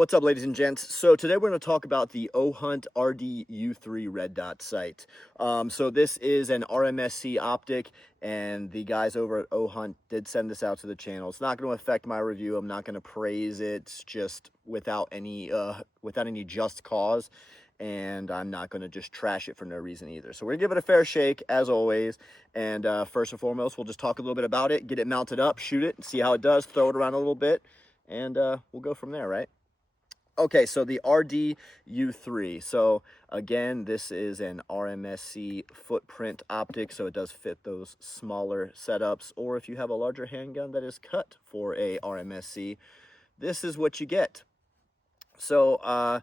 What's up, ladies and gents? So today we're going to talk about the Ohhunt RD-U3 red dot sight. So this is an RMSc optic, and the guys over at Ohhunt did send this out to the channel. It's not going to affect my review. I'm not going to praise it. It's just without any just cause, and I'm not going to just trash it for no reason either. So we're going to give it a fair shake, as always. And first and foremost, we'll just talk a little bit about it, get it mounted up, shoot it, see how it does, throw it around a little bit, and we'll go from there, right? Okay, so the RD-U3. So again, this is an RMSc footprint optic, so it does fit those smaller setups. Or if you have a larger handgun that is cut for a RMSc, this is what you get. So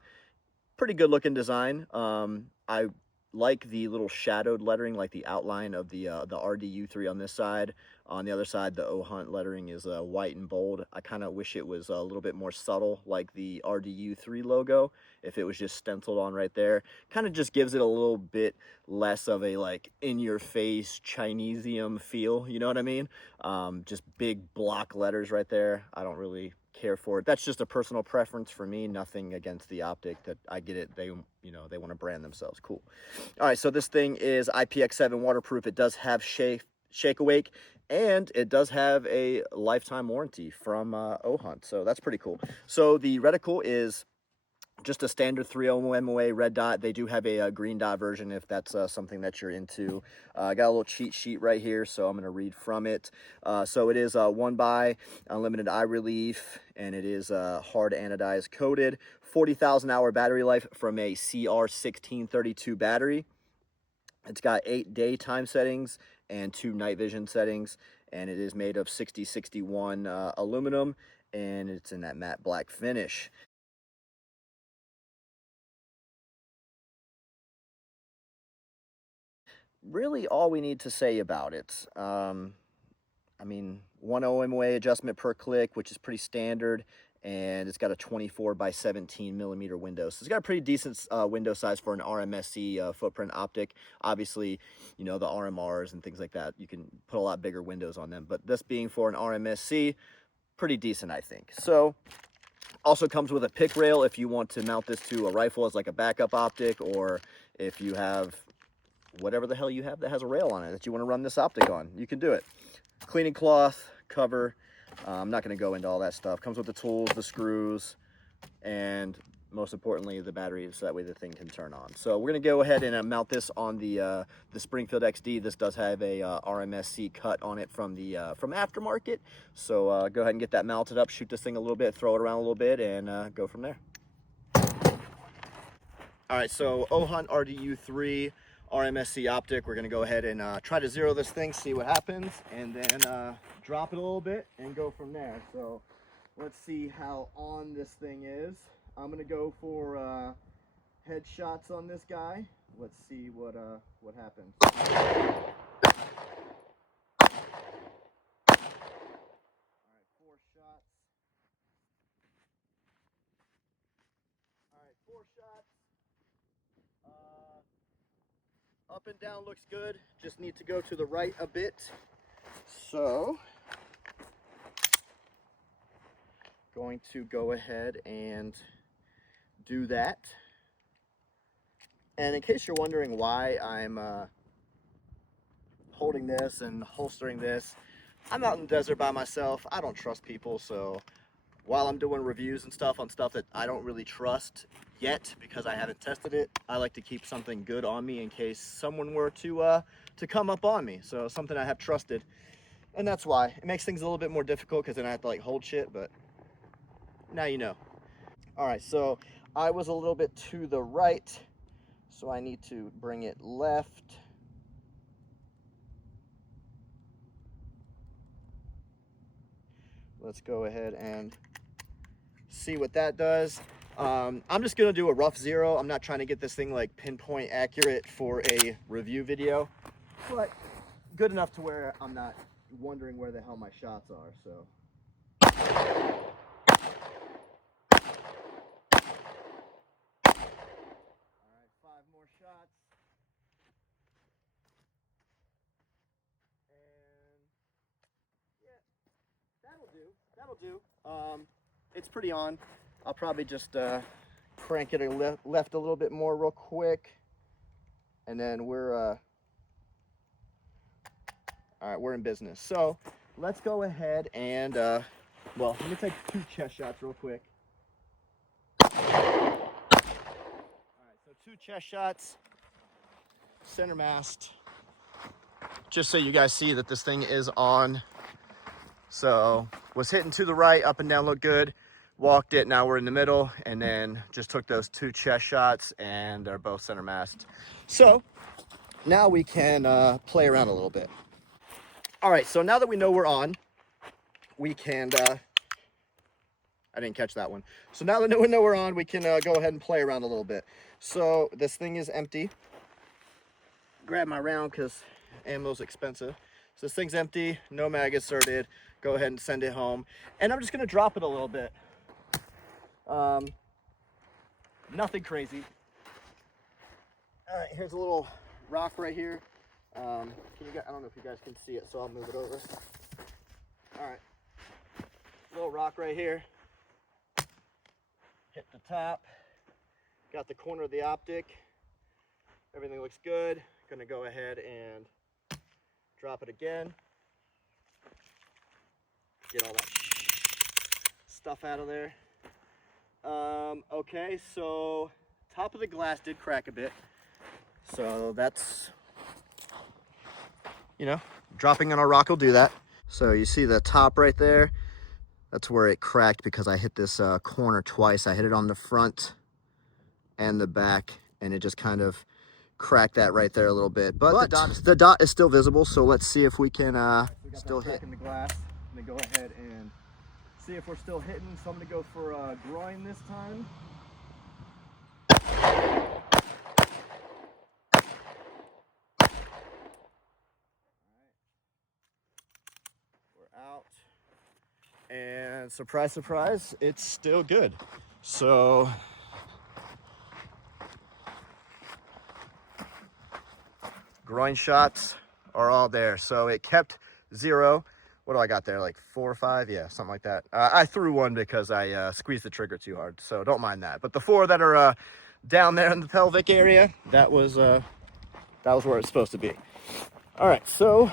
pretty good looking design. I like the little shadowed lettering, like the outline of the RD-U3 on this side. On the other side, the Ohhunt lettering is white and bold. I kind of wish it was a little bit more subtle, like the RD-U3 logo. If it was just stenciled on right there, kind of just gives it a little bit less of a like in-your-face Chinesium feel. You know what I mean? Just big block letters right there. I don't really care for it. That's just a personal preference for me. Nothing against the optic. That I get it. They want to brand themselves. Cool. All right, so this thing is IPX7 waterproof. It does have shake awake, and it does have a lifetime warranty from Ohhunt. So that's pretty cool. So the reticle is just a standard 3.0 MOA red dot. They do have a green dot version if that's something that you're into. I got a little cheat sheet right here, so I'm going to read from it. So it is 1x unlimited eye relief, and it is hard anodized coated. 40,000 hour battery life from a CR1632 battery. It's got 8 daytime settings and 2 night vision settings, and it is made of 6061 aluminum, and it's in that matte black finish. Really all we need to say about it. I mean, 1.0 MOA adjustment per click, which is pretty standard, and it's got a 24x17mm window. So it's got a pretty decent window size for an RMSc footprint optic. Obviously, you know, the RMRs and things like that, you can put a lot bigger windows on them, but this being for an RMSc, pretty decent, I think. So also comes with a pick rail if you want to mount this to a rifle as like a backup optic, or if you have whatever the hell you have that has a rail on it that you want to run this optic on, you can do it. Cleaning cloth, cover. I'm not going to go into all that stuff. Comes with the tools, the screws, and most importantly, the battery, so that way the thing can turn on. So we're going to go ahead and mount this on the Springfield XD. This does have a RMSc cut on it from the from aftermarket. So go ahead and get that mounted up, shoot this thing a little bit, throw it around a little bit, and go from there. All right, so Ohhunt RD-U3 RMSc optic. We're gonna go ahead and try to zero this thing, see what happens, and then drop it a little bit and go from there. So let's see how on this thing is. I'm gonna go for headshots on this guy. Let's see what happens. All right, 4 shots. All right, 4 shots. Up and down looks good. Just need to go to the right a bit. So, going to go ahead and do that. And in case you're wondering why I'm holding this and holstering this, I'm out in the desert by myself. I don't trust people, so while I'm doing reviews and stuff on stuff that I don't really trust yet because I haven't tested it, I like to keep something good on me in case someone were to come up on me. So something I have trusted, and that's why. It makes things a little bit more difficult because then I have to like hold shit, but now you know. All right, so I was a little bit to the right, so I need to bring it left. Let's go ahead and see what that does. I'm just gonna do a rough zero. I'm not trying to get this thing like pinpoint accurate for a review video, but good enough to where I'm not wondering where the hell my shots are. So all right, 5 more shots, and yeah, that'll do. It's pretty on. I'll probably just crank it left a little bit more real quick, and then we're all right, we're in business. So let's go ahead and well, let me take 2 chest shots real quick. All right, so 2 chest shots, center mast, just so you guys see that this thing is on. So was hitting to the right, up and down looked good, walked it, now we're in the middle, and then just took those 2 chest shots and they're both center mast. So now we can play around a little bit. All right, so now that we know we're on, we can I didn't catch that one. So now that we know we're on, we can go ahead and play around a little bit. So this thing is empty. Grab my round because ammo's expensive. So this thing's empty, no mag inserted. Go ahead and send it home. And I'm just gonna drop it a little bit. Nothing crazy. All right, here's a little rock right here. I don't know if you guys can see it, so I'll move it over. All right, little rock right here. Hit the top, got the corner of the optic. Everything looks good. Gonna go ahead and drop it again. Get all that stuff out of there. Okay, so top of the glass did crack a bit. So that's, you know, dropping on a rock will do that. So you see the top right there? That's where it cracked because I hit this corner twice. I hit it on the front and the back, and it just kind of cracked that right there a little bit. But the dot is still visible, so let's see if we can still hit. In the glass. I'm gonna go ahead and see if we're still hitting. So I'm gonna go for groin this time. We're out. And surprise, surprise, it's still good. So groin shots are all there. So it kept 0. What do I got there? Like 4 or 5? Yeah, something like that. I threw one because I squeezed the trigger too hard. So don't mind that. But the 4 that are down there in the pelvic area, that was where it's supposed to be. All right, so,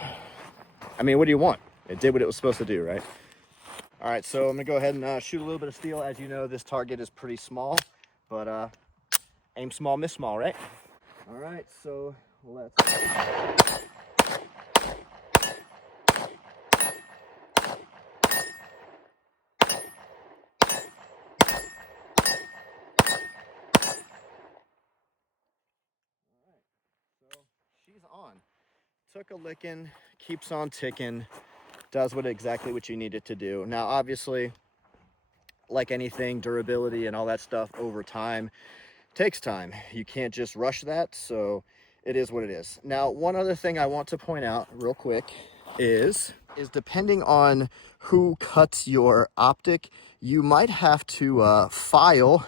I mean, what do you want? It did what it was supposed to do, right? All right, so I'm gonna go ahead and shoot a little bit of steel. As you know, this target is pretty small, but aim small, miss small, right? All right, so let's... She's on. Took a licking, keeps on ticking, does exactly what you need it to do. Now, obviously, like anything, durability and all that stuff over time takes time. You can't just rush that, so it is what it is. Now, one other thing I want to point out real quick is depending on who cuts your optic, you might have to file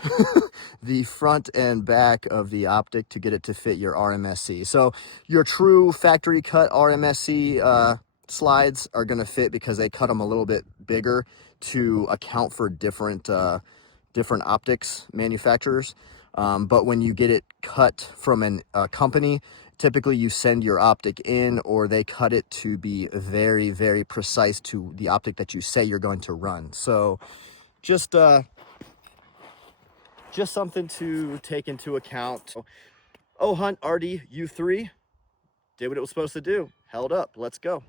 the front and back of the optic to get it to fit your RMSc. So your true factory cut RMSc slides are going to fit because they cut them a little bit bigger to account for different optics manufacturers. But when you get it cut from a company, typically you send your optic in, or they cut it to be very, very precise to the optic that you say you're going to run. So just something to take into account. Ohhunt RD-U3 did what it was supposed to do. Held up. Let's go.